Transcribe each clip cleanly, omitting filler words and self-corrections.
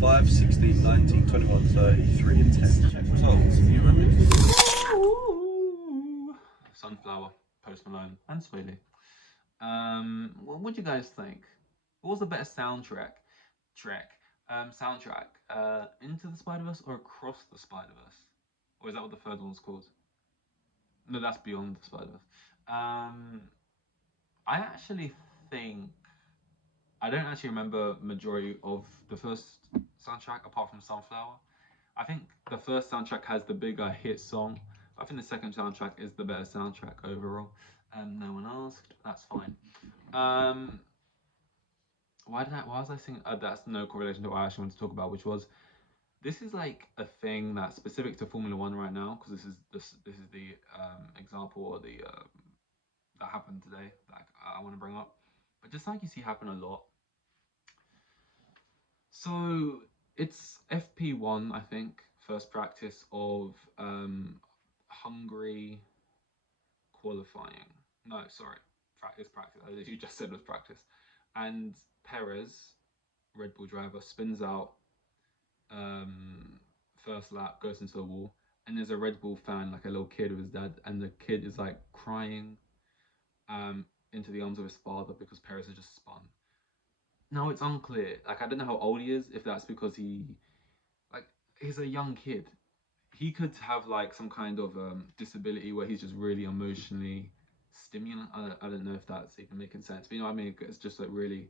5, 16, 19, 21, 30, 3 and 10. Check results. You remember? Sunflower, Post Malone, and Swaley. What do you guys think? What was the better soundtrack? Into the Spider Verse or Across the Spider Verse? Or is that what the third one's called? No, that's Beyond the Spider Verse. I actually think I don't actually remember majority of the first soundtrack apart from Sunflower. I think the first soundtrack has the bigger hit song. I think the second soundtrack is the better soundtrack overall. No one asked. That's fine. Um, why was I saying that's no correlation to what I actually want to talk about, which was this is like a thing that's specific to Formula One right now because this is the example or the that happened today that I want to bring up. But just like you see happen a lot. So it's FP1, I think, first practice of Hungary qualifying. No, sorry, it's practice. As you just said was practice. And Perez, Red Bull driver, spins out first lap, goes into the wall, and there's a Red Bull fan, like a little kid with his dad, and the kid is like crying into the arms of his father because Perez has just spun. Now it's unclear. Like I don't know how old he is. If that's because like he's a young kid. He could have like some kind of disability where he's just really emotionally stimulant. I don't know if that's even making sense. But you know what I mean? It's just like really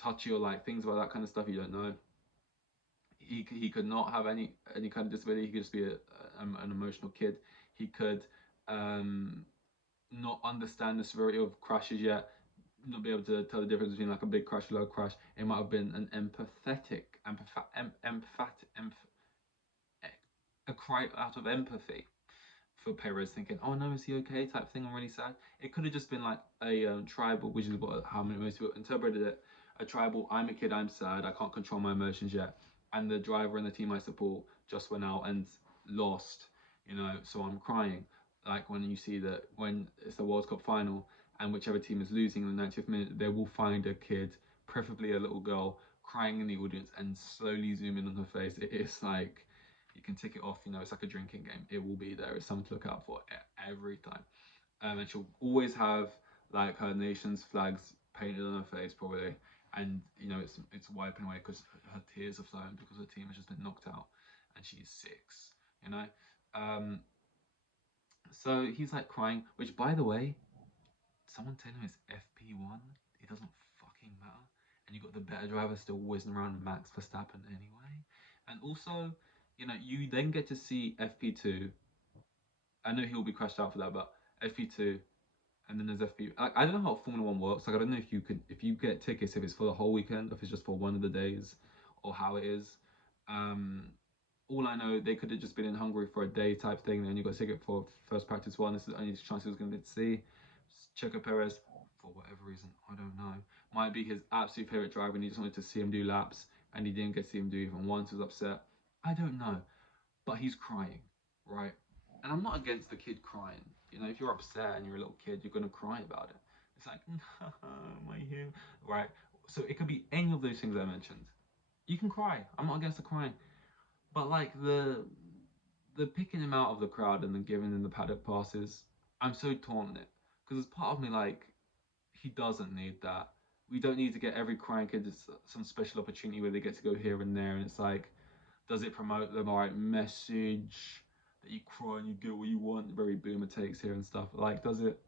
touchy or like things about that kind of stuff you don't know. He could not have any kind of disability. He could just be an emotional kid. He could um, not understand the severity of crashes yet, not be able to tell the difference between like a big crash, low crash. It might have been an a cry out of empathy for Perez, thinking, "Oh no, is he okay?" type thing. I'm really sad. It could have just been like a tribal, which is what how many most people interpreted it. A tribal. I'm a kid. I'm sad. I can't control my emotions yet. And the driver and the team I support just went out and lost. You know, so I'm crying. Like when you see that when it's the World Cup final and whichever team is losing in the 90th minute, they will find a kid, preferably a little girl, crying in the audience and slowly zoom in on her face. It is like you can tick it off. You know, it's like a drinking game. It will be there. It's something to look out for every time. And she'll always have like her nation's flags painted on her face, probably. And you know, it's wiping away because her tears are flowing because her team has just been knocked out, and she's 6. You know, um, so he's like crying. Which, by the way, someone tell him it's FP1. It doesn't fucking matter. And you got the better driver still whizzing around Max Verstappen anyway. And also, you know, you then get to see FP2. I know he'll be crashed out for that, but FP2, and then there's FP. I don't know how Formula One works. Like I don't know if you get tickets if it's for the whole weekend, if it's just for one of the days, or how it is. Um, all I know, they could have just been in Hungary for a day type thing. Then you got a ticket for first practice one. This is the only chance he was going to see. Checo Perez, for whatever reason, I don't know, might be his absolute favorite driver, and he just wanted to see him do laps, and he didn't get to see him do even once. He was upset. I don't know, but he's crying, right? And I'm not against the kid crying. You know, if you're upset and you're a little kid, you're gonna cry about it. It's like, my hair, right? So it could be any of those things I mentioned. You can cry. I'm not against the crying, but like the picking him out of the crowd and then giving him the paddock passes, I'm so torn on it because there's part of me like he doesn't need that. We don't need to get every crying kid some special opportunity where they get to go here and there, and it's like, does it promote the right message that you cry and you get what you want? Very boomer takes here and stuff. Like, does it?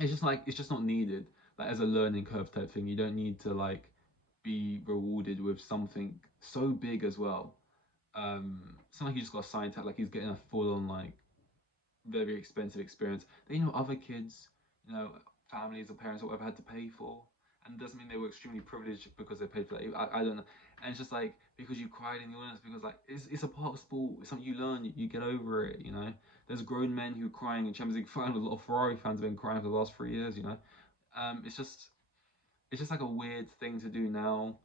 It's just like it's just not needed. Like as a learning curve type thing, you don't need to like be rewarded with something so big as well. It's not like he just got a sign tag, like he's getting a full on like very expensive experience that you know other kids, you know, families or parents or whatever had to pay for. And it doesn't mean they were extremely privileged because they paid for that. I don't know. And it's just like because you cried in the audience because like it's a part of sport. It's something you learn. You get over it. You know, there's grown men who are crying in Champions League finals. A lot of Ferrari fans have been crying for the last 3 years. You know, it's just like a weird thing to do now.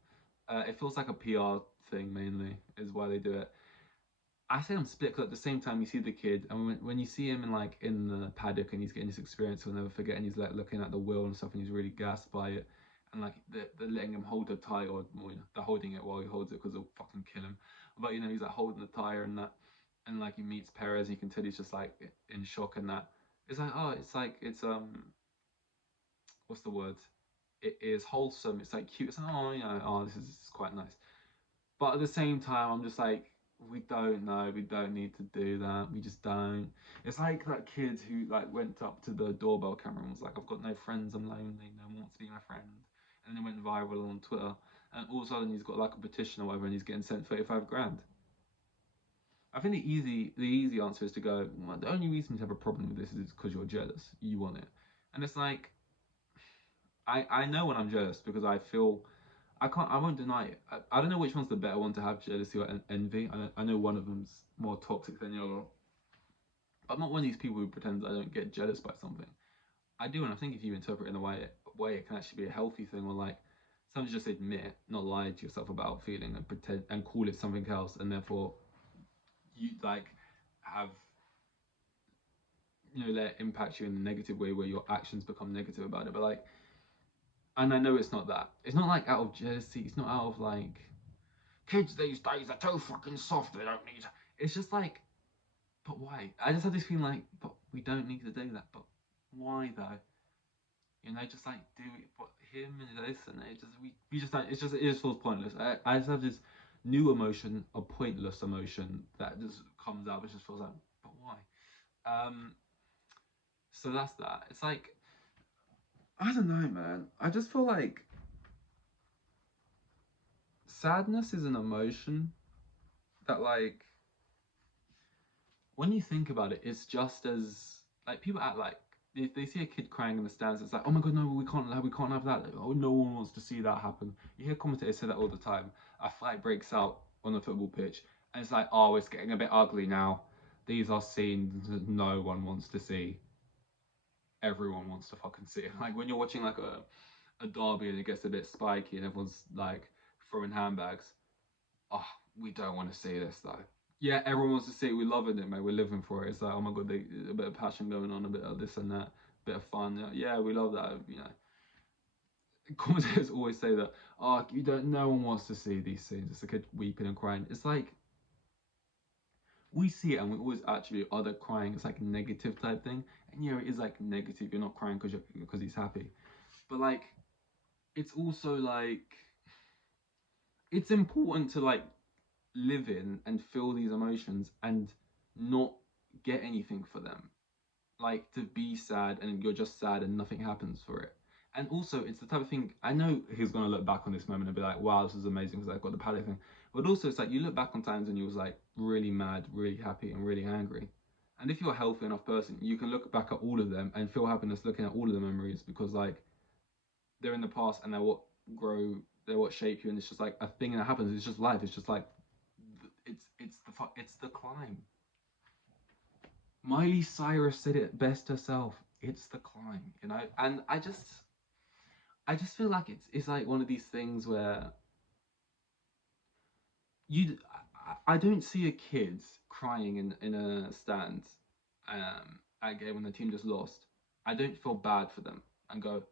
It feels like a PR thing mainly is why they do it. I say I'm split because at the same time you see the kid, and when you see him in like in the paddock and he's getting this experience, he'll never forget, and he's like looking at the wheel and stuff, and he's really gassed by it. and like they're letting him hold the tire, or you know, they're holding it while he holds it because they'll fucking kill him. But you know, he's like holding the tire and that, and like he meets Perez, you can tell he's just like in shock and that. It's like, oh, it's like what's the word? It is wholesome. It's like cute. It's like, oh, you know, oh, this is quite nice. But at the same time, I'm just like, we don't know. We don't need to do that. We just don't. It's like that kid who like went up to the doorbell camera and was like, "I've got no friends. I'm lonely. No one wants to be my friend." And then it went viral on Twitter. And all of a sudden, he's got like a petition or whatever, and he's getting sent 35 grand. I think the easy answer is to go, well, the only reason you have a problem with this is because you're jealous. You want it, and it's like, I know when I'm jealous because I won't deny it. I don't know which one's the better one to have, jealousy or envy. I know one of them's more toxic than the other. I'm not one of these people who pretends I don't get jealous by something. I do, and I think if you interpret it in a way it can actually be a healthy thing, or like something to just admit, not lie to yourself about feeling and pretend and call it something else, and therefore you like have let it impact you in a negative way where your actions become negative about it. But like, and I know it's not that. It's not like out of jealousy. It's not out of like kids these days are too fucking soft. They don't need. It's just like, but why? I just have this feeling like, but we don't need to do that. But why though? Just like do it. But him and this and it just we just don't. It just feels pointless. I just have this new emotion, a pointless emotion that just comes out, which just feels like, but why? Um. So that's that. It's like, I don't know, man. I just feel like sadness is an emotion that like when you think about it, it's just as like people act like if they see a kid crying in the stands, it's like, oh my god, no, we can't have that. Oh, no one wants to see that happen. You hear commentators say that all the time. A fight breaks out on the football pitch, and it's like, oh, it's getting a bit ugly now. These are scenes that no one wants to see. Everyone wants to fucking see it. Like when you're watching like a derby and it gets a bit spiky and everyone's like throwing handbags. Oh, we don't want to see this though. Yeah, everyone wants to see it. We're loving it, mate. We're living for it. It's like, oh my god, a bit of passion going on, a bit of this and that, a bit of fun. Yeah, we love that. Commentators always say that. Oh, you don't. No one wants to see these scenes. It's a kid weeping and crying. It's like we see it and we always actually are they crying. It's like a negative type thing, and it is like negative. You're not crying because he's happy, but like it's also like it's important to like live in and feel these emotions and not get anything for them. Like to be sad and you're just sad and nothing happens for it. And also, it's the type of thing I know he's gonna look back on this moment and be like, "Wow, this is amazing because I got the paddock thing." But also, it's like you look back on times when you was like really mad, really happy, and really angry. And if you're a healthy enough person, you can look back at all of them and feel happiness looking at all of the memories because like they're in the past and grow, they're what shape you, and it's just like a thing that happens. It's just life. It's just like it's the climb. Miley Cyrus said it best herself. It's the climb. And I just feel like it's like one of these things where you I don't see a kid crying in a stand at a game when the team just lost. I don't feel bad for them and go,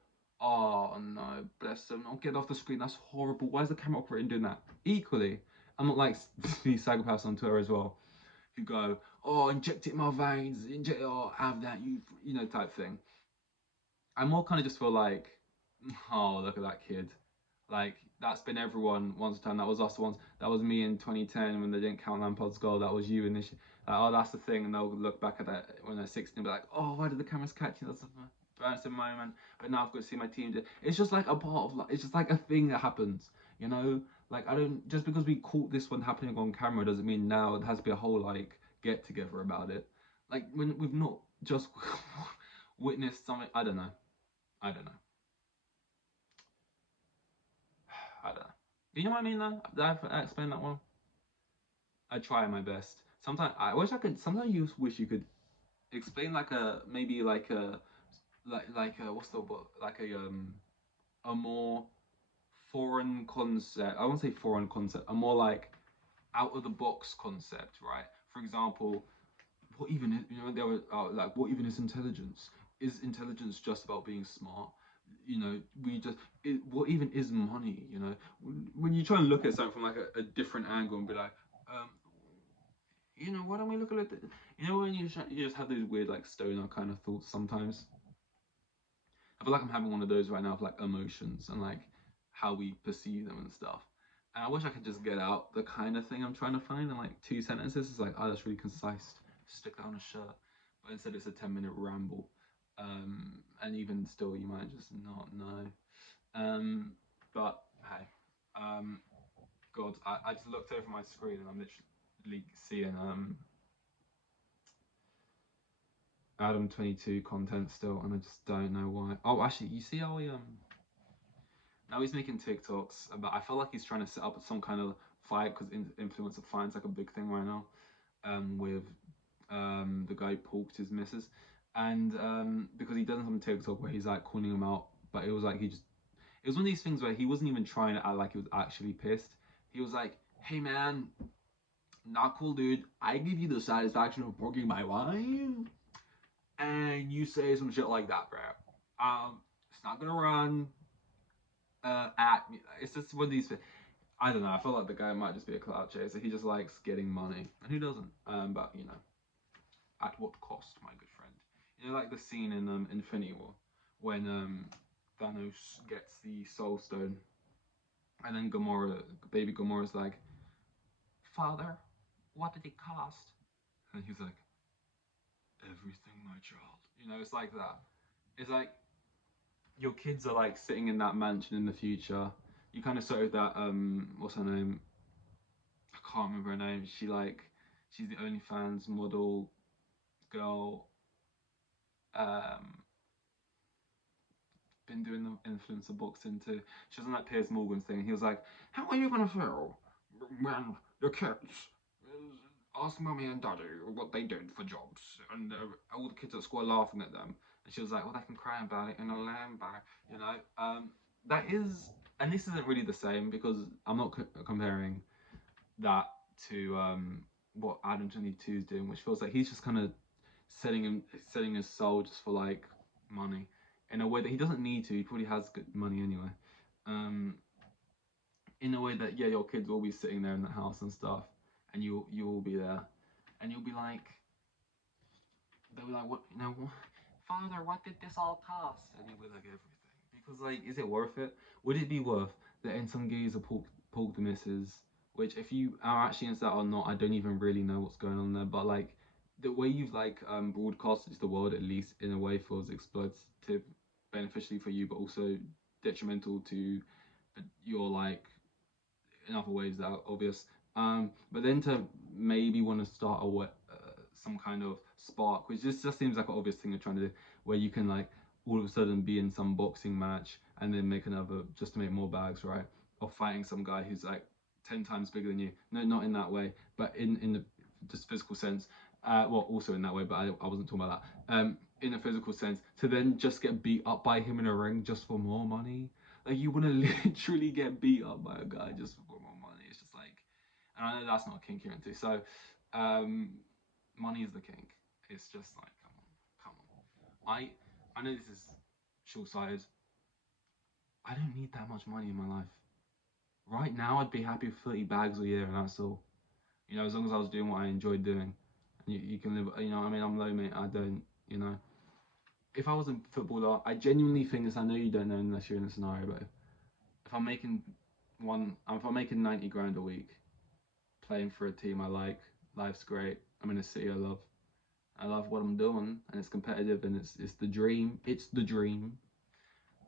oh no, bless them. I'll get off the screen. That's horrible. Why is the camera operator doing that? Equally, I'm not like these psychopaths on Twitter as well who go, oh, inject it in my veins, inject it, oh, have that, type thing. I more kind of just feel like, oh, look at that kid. Like, that's been everyone once a time. That was us once. That was me in 2010 when they didn't count Lampard's goal. That was you in this. Like, oh, that's the thing. And they'll look back at that when they're 16 and be like, oh, why did the cameras catch you? That's a embarrassing moment. But now I've got to see my team. It's just like a part of, like, it's just like a thing that happens, Like, I don't, just because we caught this one happening on camera doesn't mean now it has to be a whole, like, get together about it. Like, when we've not just witnessed something, I don't know. I don't know. I don't know. You know what I mean though? Did I explain that well? I try my best. Sometimes I wish I could. Sometimes you wish you could explain like a maybe like a like a what's the word, like a more foreign concept. I won't say foreign concept. A more like out of the box concept, right? For example, what even is, there were like what even is intelligence? Is intelligence just about being smart? you know, what even is money? You know, when you try and look at something from like a different angle and be like, um, you know, why don't we look at it? You know, when you just have those weird like stoner kind of thoughts sometimes. I feel like I'm having one of those right now of like emotions and like how we perceive them and stuff. And I wish I could just get out the kind of thing I'm trying to find in like 2 sentences. It's like, oh, that's really concise. Stick that on a shirt. But instead, it's a 10-minute ramble. And even still, you might just not know. But hey, um, God, I just looked over my screen and I'm literally seeing Adam 22 content still, and I just don't know why. Oh, actually, you see how he now he's making TikToks, but I feel like he's trying to set up some kind of fight because influencer fighting's like a big thing right now. With the guy who porked his missus, and because he does some TikTok where he's like calling him out, but it was like it was one of these things where he wasn't even trying to act like he was actually pissed. He was like, "Hey man, not cool, dude. I give you the satisfaction of porking my wife, and you say some shit like that, bro. It's not gonna run at me. It's just one of these. I don't know. I feel like the guy might just be a clout chaser. He just likes getting money, and who doesn't? But you know, at what cost, my good friend? You know, like the scene in Infinity War when Thanos gets the Soul Stone, and then baby Gamora's like, "Father, what did it cost?" And he's like, "Everything, my child." You know, it's like that. It's like your kids are like sitting in that mansion in the future. You kind of saw that what's her name? I can't remember her name. She's the OnlyFans model girl. Um, been doing the influencer boxing too. She was on that Piers Morgan thing. He was like, "How are you gonna feel when your kids ask mommy and daddy what they did for jobs, and all the kids at school are laughing at them?" And she was like, "Well, they can cry about it in a lamb bag, you know." That is, and this isn't really the same because I'm not comparing that to what Adam 22 is doing, which feels like he's just kind of setting his soul just for like money in a way that he doesn't need to. He probably has good money anyway. Um, in a way that yeah, your kids will be sitting there in the house and stuff, and you will be there, and you'll be like, they'll be like, what, you know, Father, what did this all cost? And you'll be like, everything. Because like, is it worth it? Would it be worth letting some geezer pork the missus? Which, if you are actually into that or not, I don't even really know what's going on there. But like, the way you've like broadcasted to the world, at least in a way, feels exploitative, beneficially for you, but also detrimental to your like in other ways that are obvious. But then to maybe want to start some kind of spark, which just seems like an obvious thing you're trying to do, where you can like all of a sudden be in some boxing match and then make another just to make more bags, right? Or fighting some guy who's like 10 times bigger than you. No, not in that way, but in the just physical sense. Well, also in that way, but I wasn't talking about that. In a physical sense, to then just get beat up by him in a ring just for more money. Like you want to literally get beat up by a guy just for more money. It's just like, and I know that's not a kink you're into. So, um, money is the kink. It's just like, come on. I know this is short-sighted. I don't need that much money in my life. Right now, I'd be happy with 30 bags a year, and that's all. You know, as long as I was doing what I enjoyed doing. And you can live. You know, I mean, I'm low, mate. I don't. You know, if I was a footballer, I genuinely think this. I know you don't know unless you're in a scenario, but if I'm making if I'm making 90 grand a week, playing for a team I like, life's great. I'm in a city I love. I love what I'm doing, and it's competitive, and it's the dream. It's the dream.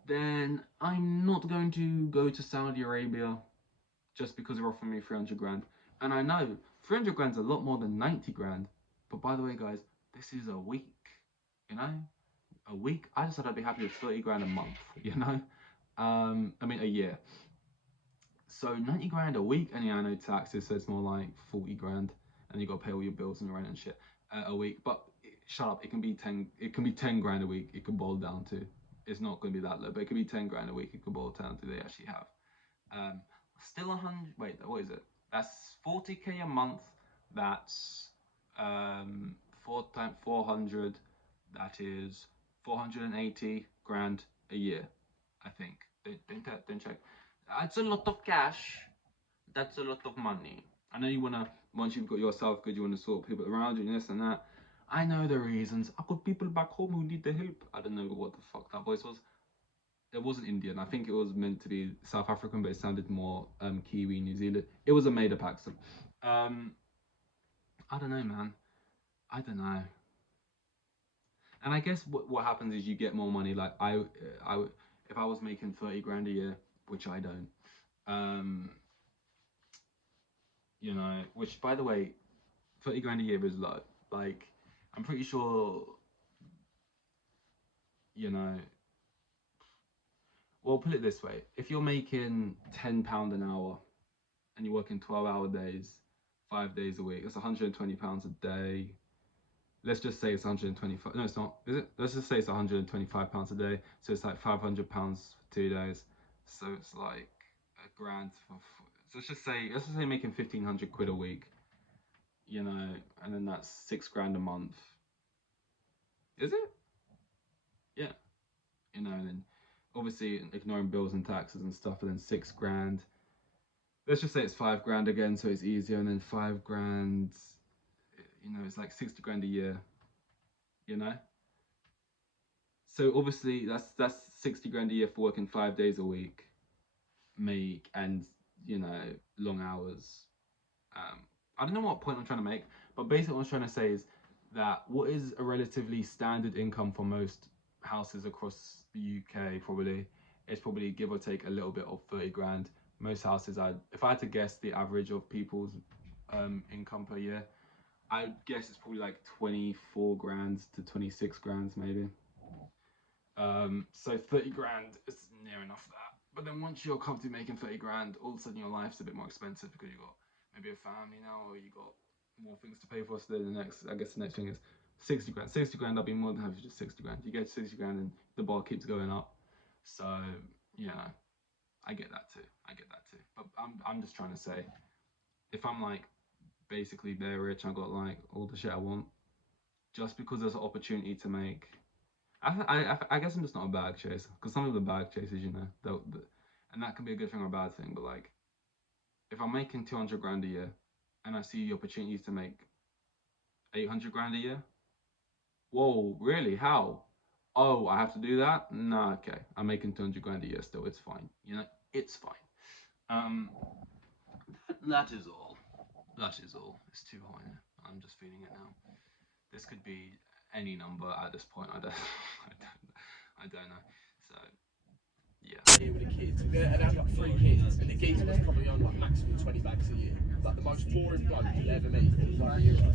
Then I'm not going to go to Saudi Arabia just because they're offering me 300 grand. And I know 300 grand's a lot more than 90 grand. But by the way, guys, this is a week. You know, a week. I just said I'd be happy with 30 grand a month. You know, I mean a year. So 90 grand a week, and yeah, I know taxes, so it's more like 40 grand, and you got to pay all your bills and rent and shit a week. But shut up, it can be 10. It can be 10 grand a week. It can boil down to. It's not going to be that low, but it could be 10 grand a week. It could boil down to they actually have. Um, Still 100. Wait, what is it? That's 40k a month. That's 4 times 400. That is 480 grand a year. I think. Don't check. That's a lot of cash. That's a lot of money. I know you wanna, once you've got yourself good, you wanna sort people around you and this and that. I know the reasons. I've got people back home who need the help. I don't know what the fuck that voice was. It wasn't Indian. I think it was meant to be South African, but it sounded more Kiwi, New Zealand. It was a made-up accent. I don't know, man. I don't know. And I guess what happens is you get more money. Like if I was making 30 grand a year, which I don't, you know, which by the way, 30 grand a year is low. Like, I'm pretty sure, you know, well, put it this way: if you're making £10 an hour and you're working 12-hour days, 5 days a week, that's £120 a day. Let's just say it's 125. No, it's not. Is it? Let's just say it's 125 pounds a day. So it's like 500 pounds for 2 days. So it's like £1,000 for. So let's just say making 1,500 quid a week. You know, and then that's £6,000 a month. Is it? Yeah. You know, and then obviously ignoring bills and taxes and stuff, and then £6,000. Let's just say it's £5,000 again, so it's easier, and then £5,000. You know, it's like 60 grand a year, you know? So obviously that's 60 grand a year for working 5 days a week, and, you know, long hours. I don't know what point I'm trying to make, but basically what I'm trying to say is that what is a relatively standard income for most houses across the UK is probably give or take a little bit of 30 grand. Most houses, if I had to guess the average of people's income per year, I guess it's probably like 24 grand to 26 grand maybe. So 30 grand is near enough that. But then once you're comfortably making 30 grand, all of a sudden your life's a bit more expensive because you've got maybe a family now, or you got more things to pay for. So then I guess the next thing is 60 grand. 60 grand, I'll be more than happy with just 60 grand. You get 60 grand and the bar keeps going up. So, you know, I get that too. But I'm just trying to say, if I'm like basically bare rich, I got like all the shit I want, just because there's an opportunity to make. I guess I'm just not a bag chaser, because some of the bag chasers, you know, and that can be a good thing or a bad thing. But like, if I'm making 200 grand a year, and I see the opportunities to make 800 grand a year, whoa, really? How? Oh, I have to do that? Nah, okay. I'm making 200 grand a year still. It's fine. You know, it's fine. That is all. That is all. It's too high. I'm just feeling it now. This could be any number at this point. I don't know. So, yeah. Here with the kids, and had like 3 kids, and the geezer was probably on like maximum 20 bags a year. Like the most boring bloke you'll ever meet, he was like a hero.